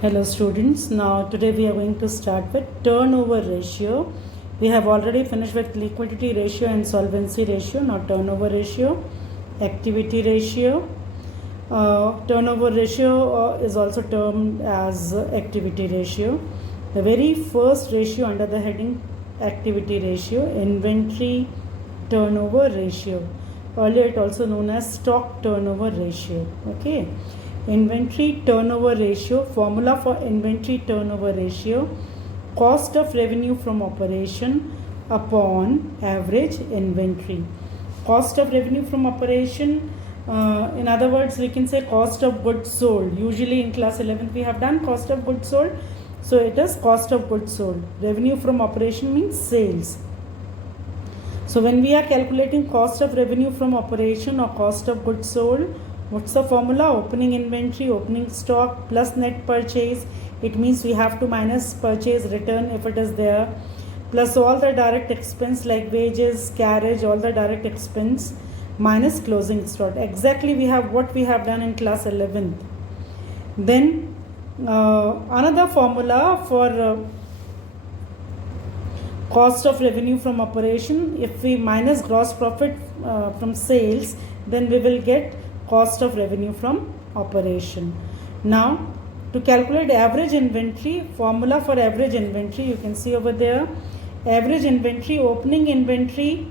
Hello students, now today we are going to start with turnover ratio. We have already finished with liquidity ratio and solvency ratio, now turnover ratio, activity ratio. Turnover ratio is also termed as activity ratio. The very first ratio under the heading activity ratio, inventory turnover ratio. Earlier it also known as stock turnover ratio. Okay. Inventory turnover ratio, formula for inventory turnover ratio, cost of revenue from operation upon average inventory. Cost of revenue from operation, in other words, we can say cost of goods sold. Usually in class 11th we have done cost of goods sold. So it is cost of goods sold. Revenue from operation means sales. So when we are calculating cost of revenue from operation or cost of goods sold, what's the formula? Opening inventory, opening stock plus net purchase. It means we have to minus purchase return if it is there, plus all the direct expense like wages, carriage, all the direct expense minus closing stock. Exactly we have what we have done in class 11th. Then another formula for cost of revenue from operation, if we minus gross profit from sales, then we will get cost of revenue from operation. Now to calculate average inventory, formula for average inventory, you can see over there, average inventory, opening inventory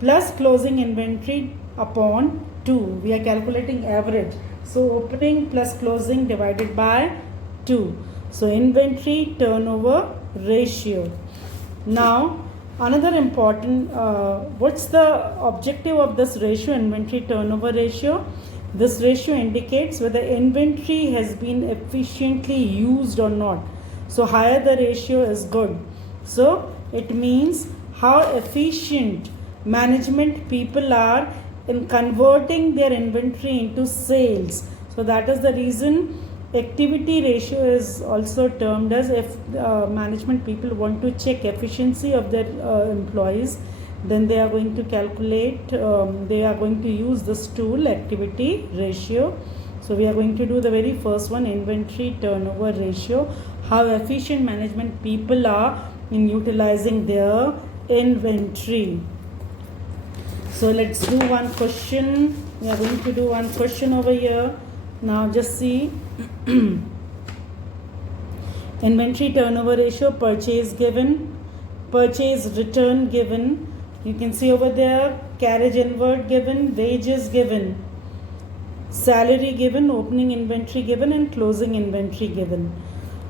plus closing inventory upon 2. We are calculating average, so opening plus closing divided by 2. So inventory turnover ratio. Now another important, what's the objective of this ratio, inventory turnover ratio? This ratio indicates whether inventory has been efficiently used or not. So higher the ratio is good. So it means how efficient management people are in converting their inventory into sales. So that is the reason activity ratio is also termed as, if management people want to check efficiency of their employees, then they are going to calculate, they are going to use this tool, activity ratio. So we are going to do the very first one, inventory turnover ratio, how efficient management people are in utilizing their inventory. So let's do one question. We are going to do one question over here. Now just see. Inventory turnover ratio, purchase given, purchase return given. You can see over there, carriage inward given, wages given, salary given, opening inventory given, and closing inventory given.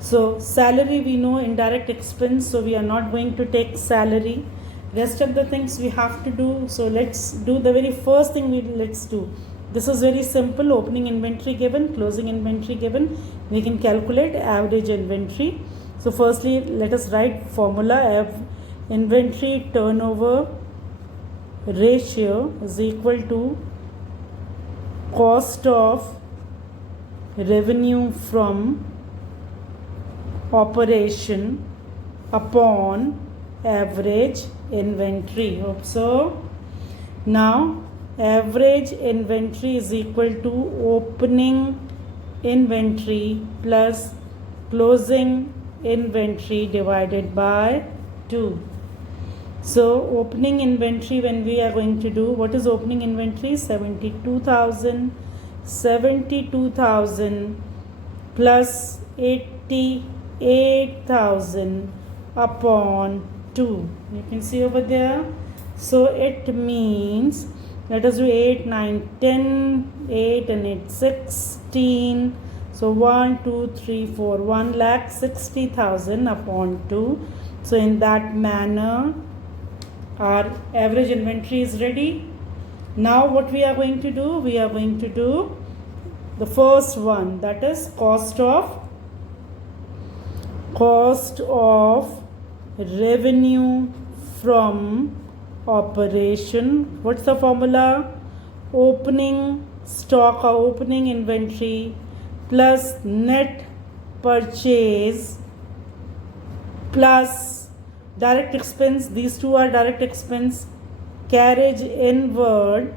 So salary we know indirect expense, so we are not going to take salary. Rest of the things we have to do. So let's do the very first thing let's do. This is very simple, opening inventory given, closing inventory given. We can calculate average inventory. So firstly, let us write formula, inventory turnover ratio is equal to cost of revenue from operation upon average inventory. Hope so. Now average inventory is equal to opening inventory plus closing inventory divided by 2. So opening inventory, when we are going to do, what is opening inventory? 72,000. 72,000 plus 88,000 upon 2. You can see over there. So it means, let us do 8, 9, 10, 8 and 8, 16. So 1, 2, 3, 4, 1,60,000 upon 2. So in that manner, our average inventory is ready. Now what we are going to do? We are going to do the first one, that is cost of revenue from operation. What's the formula? Opening stock or opening inventory plus net purchase plus direct expense, these two are direct expense, carriage inward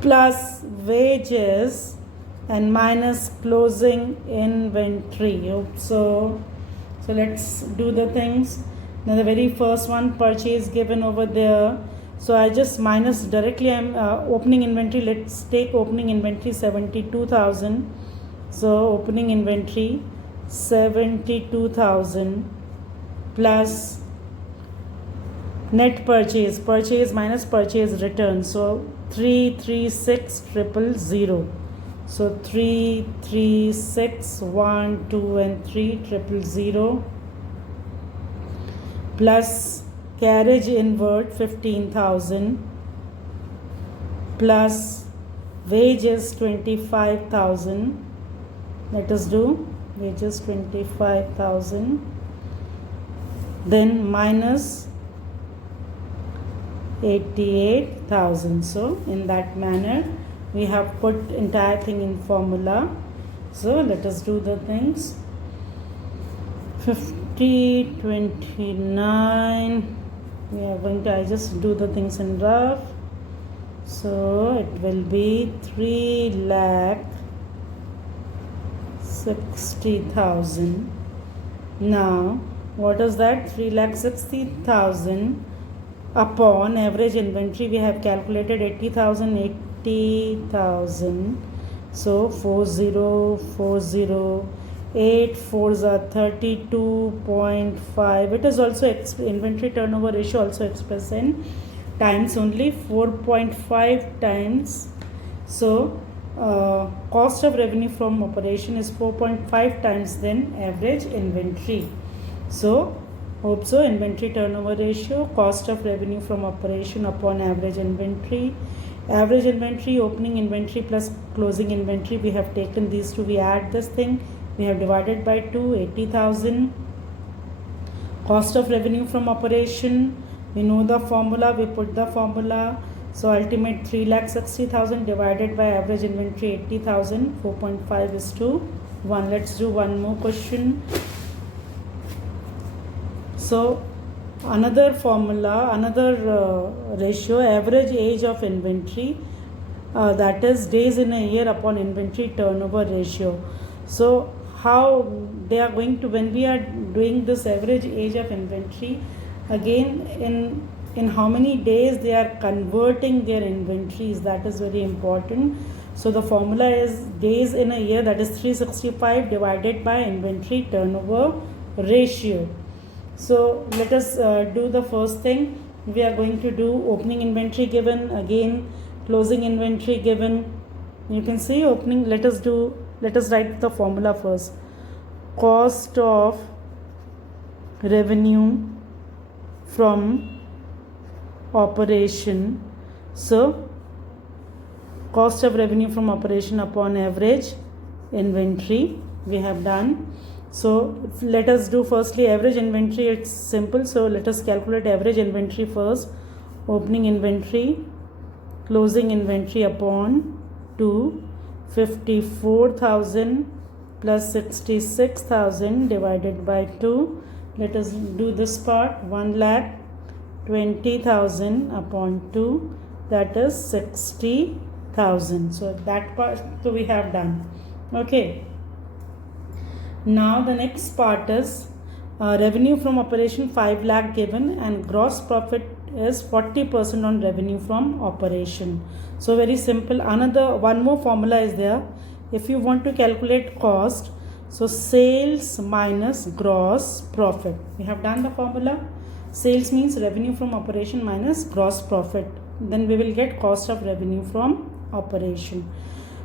plus wages and minus closing inventory. So let's do the things. Now the very first one, purchase given over there. So I just minus directly. I'm opening inventory. Let's take opening inventory 72,000. So opening inventory 72,000 plus net purchase minus purchase return. So 336,000. So 336, 1, 2 and 3 000 plus carriage inward 15,000 plus wages 25,000. Let us do wages 25,000, then minus 88,000. So in that manner we have put entire thing in formula. So let us do the things. 50, 29. We are going to, I just do the things in rough. So it will be 3,60,000. Now what is that? 3,60,000 upon average inventory. We have calculated 80,000. So 4040, 8 4s are 32.5. It is also inventory turnover ratio also expressed in times only, 4.5 times. So cost of revenue from operation is 4.5 times then average inventory. So hope so. Inventory turnover ratio, cost of revenue from operation upon average inventory. Average inventory, opening inventory plus closing inventory. We have taken these two. We add this thing. We have divided by 2, 80,000. Cost of revenue from operation. We know the formula. We put the formula. So ultimate 3,60,000 divided by average inventory 80,000. 4.5 is to 1. Let's do one more question. So another formula, another ratio, average age of inventory, that is days in a year upon inventory turnover ratio. So how they are going to, when we are doing this average age of inventory, again in how many days they are converting their inventories, that is very important. So the formula is days in a year, that is 365 divided by inventory turnover ratio. So let us do the first thing. We are going to do opening inventory given, again closing inventory given. You can see opening. Let us write the formula first. Cost of revenue from operation. So cost of revenue from operation upon average inventory we have done. So let us do firstly average inventory. It's simple. So let us calculate average inventory first. Opening inventory, closing inventory upon 2, 54,000 plus 66,000 divided by 2. Let us do this part. 1,20,000 upon 2, that is 60,000. So that part we have done. Okay. Now the next part is revenue from operation 5 lakh given and gross profit is 40% on revenue from operation. So very simple. Another one more formula is there. If you want to calculate cost, so sales minus gross profit. We have done the formula. Sales means revenue from operation minus gross profit. Then we will get cost of revenue from operation.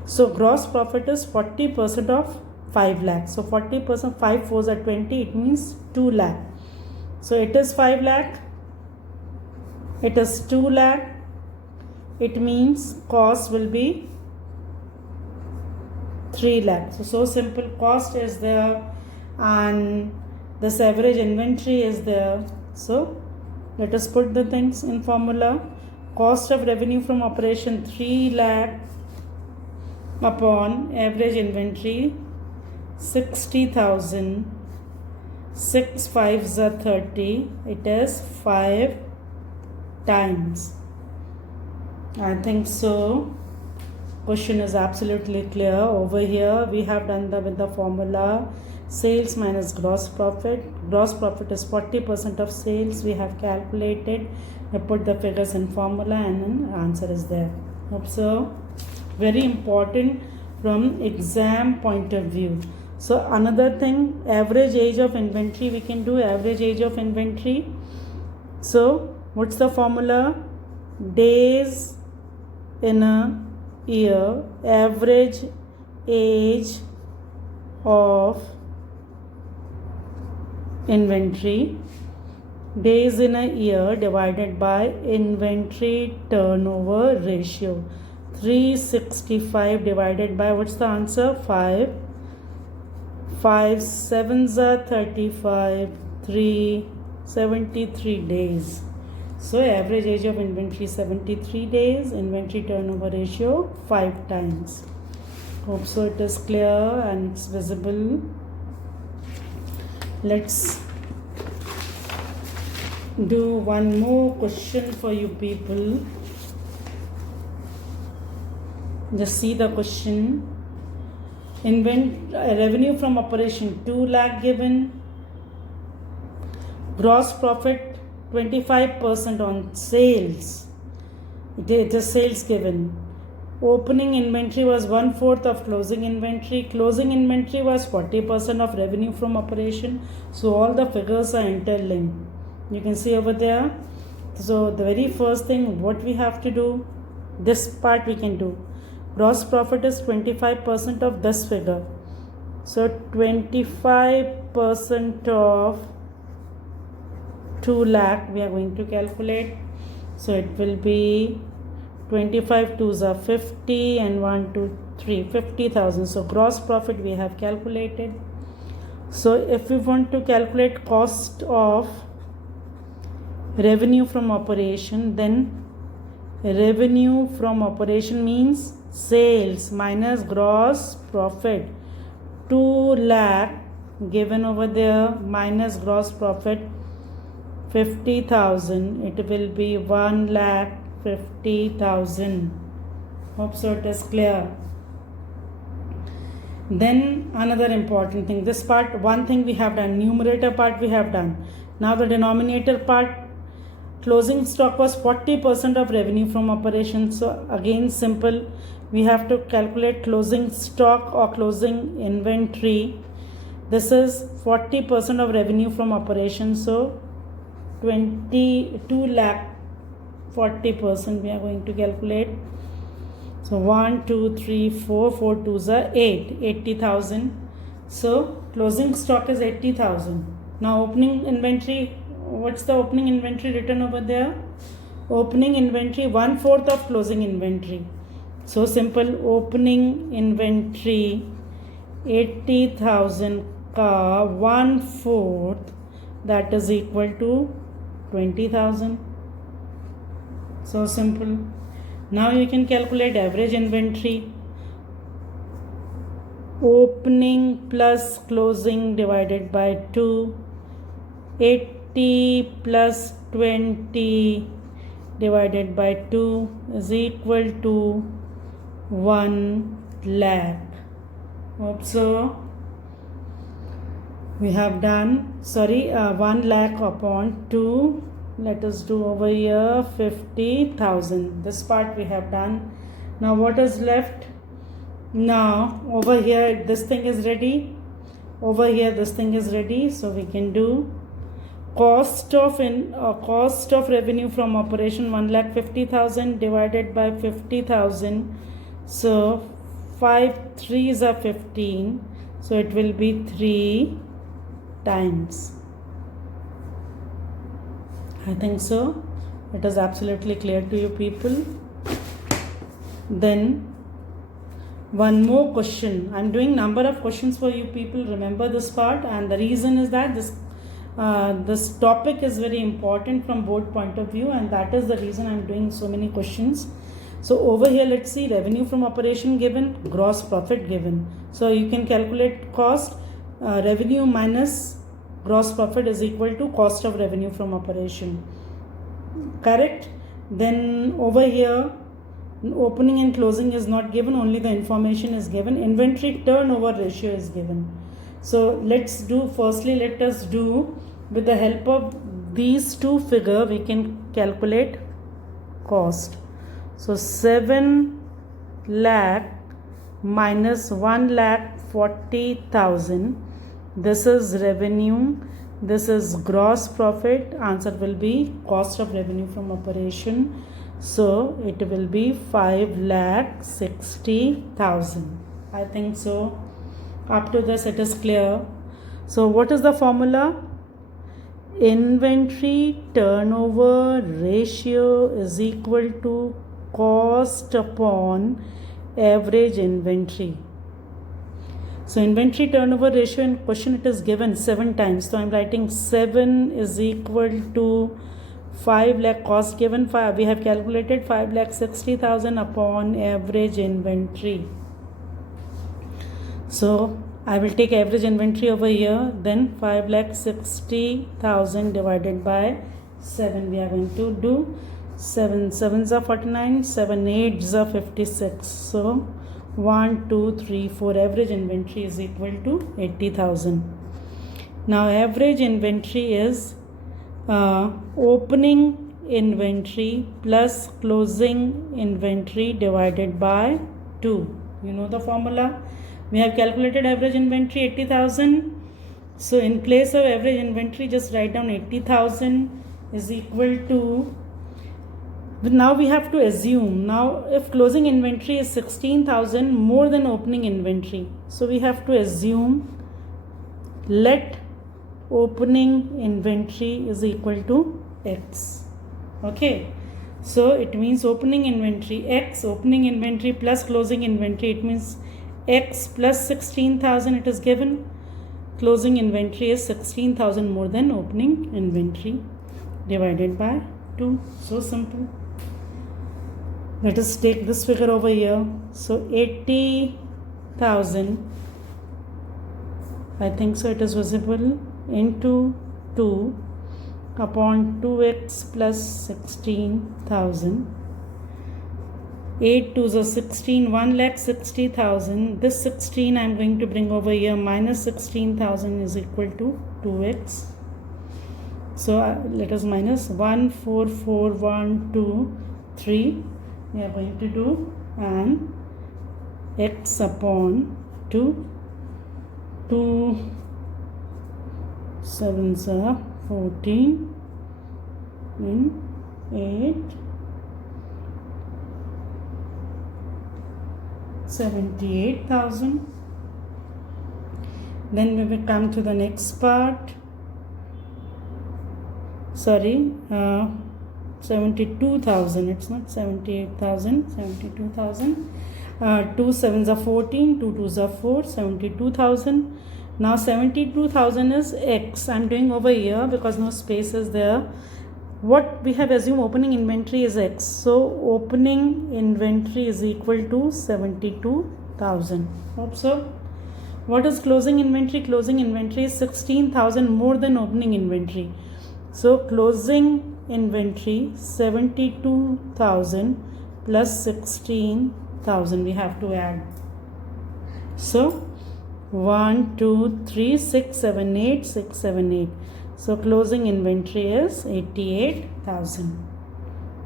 So gross profit is 40% of 5 lakh. So 40%, 5 4s are 20, it means 2 lakh. So it is 5 lakh, it is 2 lakh, it means cost will be 3 lakh. So simple. Cost is there and this average inventory is there. So let us put the things in formula. Cost of revenue from operation 3 lakh upon average inventory 60,000. 6 5s are 30. It is 5 times. I think so. question is absolutely clear. Over here we have done with the formula sales minus gross profit. Gross profit is 40% of sales. We have calculated, we put the figures in formula, and then answer is there. Observe, very important from exam point of view. So another thing, average age of inventory, we can do average age of inventory. So what's the formula? Days in a year, average age of inventory, days in a year divided by inventory turnover ratio. 365 divided by, what's the answer? 5. 5 sevens are 35, 73 days. So average age of inventory 73 days, inventory turnover ratio 5 times. Hope so it is clear and it's visible. Let's do one more question for you people. Just see the question. Revenue from operation 2 lakh given. Gross profit 25% on sales. It is sales given. Opening inventory was 1/4 of closing inventory. Closing inventory was 40% of revenue from operation. So all the figures are interlinked. You can see over there. So the very first thing what we have to do, this part we can do. Gross profit is 25% of this figure. So 25% of 2 lakh we are going to calculate. So it will be 25 twos are 50 and 1 2 3 50,000. So gross profit we have calculated. So if we want to calculate cost of revenue from operation, then revenue from operation means sales minus gross profit. 2 lakh given over there minus gross profit 50,000, it will be 1,50,000. Hope so it is clear. Then another important thing, this part, one thing we have done, numerator part we have done. Now the denominator part, closing stock was 40% of revenue from operations. So again simple, we have to calculate closing stock or closing inventory. This is 40% of revenue from operations. So 22 lakh 40% we are going to calculate. So 1 2 3 4 4 2s are 80,000. So closing stock is 80,000. Now opening inventory, what's the opening inventory written over there? Opening inventory 1/4 of closing inventory. So simple, opening inventory 80,000 ka 1/4, that is equal to 20,000. So simple. Now you can calculate average inventory. Opening plus closing divided by 2. 80 plus 20 divided by 2 is equal to 1 lakh. Hope so. We have done, 1 lakh upon 2. Let us do over here 50,000. This part we have done. Now what is left? Now over here this thing is ready. Over here this thing is ready. So we can do cost of revenue from operation 1,50,000 divided by 50,000. So 5 3s are 15. So it will be 3 times. I think so. It is absolutely clear to you people. Then one more question. I am doing number of questions for you people. Remember this part, and the reason is that this topic is very important from board point of view, and that is the reason I am doing so many questions. So over here let's see, revenue from operation given, gross profit given. So you can calculate cost, revenue minus gross profit is equal to cost of revenue from operation. Correct? Then over here Opening and closing is not given, only the information is given. Inventory turnover ratio is given. So let us do with the help of these two figures, we can calculate cost. So 7 lakh minus 1,40,000, this is revenue, this is gross profit. Answer will be cost of revenue from operation. So it will be 5,60,000. I think so. Up to this it is clear. So what is the formula? Inventory turnover ratio is equal to cost upon average inventory. So inventory turnover ratio in question, it is given 7 times. So I am writing 7 is equal to 5 lakh, cost given 5. We have calculated 5,60,000 upon average inventory. So I will take average inventory over here. Then 5,60,000 divided by 7. We are going to do 7 7s are 49, 7 8s are 56. So 1 2 3 4, average inventory is equal to 80,000. Now average inventory is opening inventory plus closing inventory divided by 2. You know the formula. We have calculated average inventory 80,000. So in place of average inventory, just write down 80,000 is equal to. Now we have to assume, now if closing inventory is 16,000 more than opening inventory, so we have to assume let opening inventory is equal to X. Okay, so it means opening inventory X, opening inventory plus closing inventory, it means X plus 16,000 it is given. Closing inventory is 16,000 more than opening inventory divided by 2. So simple. Let us take this figure over here. So 80,000, I think so it is visible, into 2 upon 2x plus 16,000. 8 2s are 16, 1,60,000. This 16 I am going to bring over here, minus 16,000 is equal to 2x. So let us minus 1 4 4 1 2 3. We are going to do and x upon 2. 2 7s are 14 in 8 78,000. Then we will come to the next part. 72,000. It's not 78,000. 72,000. 2 7s are 14. 2 2s are 4. 72,000. Now 72,000 is X. I'm doing over here because no space is there. What we have assumed, opening inventory is X. So opening inventory is equal to 72,000. Hope so. What is closing inventory? Closing inventory is 16,000 more than opening inventory. So closing inventory 72,000 plus 16,000 we have to add. So 1 2 3 6 7 8 6 7 8. So closing inventory is 88,000.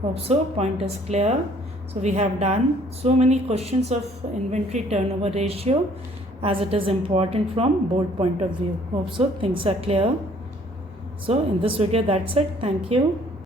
Hope so. Point is clear. So we have done so many questions of inventory turnover ratio as it is important from board point of view. Hope so. Things are clear. So in this video that's it. Thank you.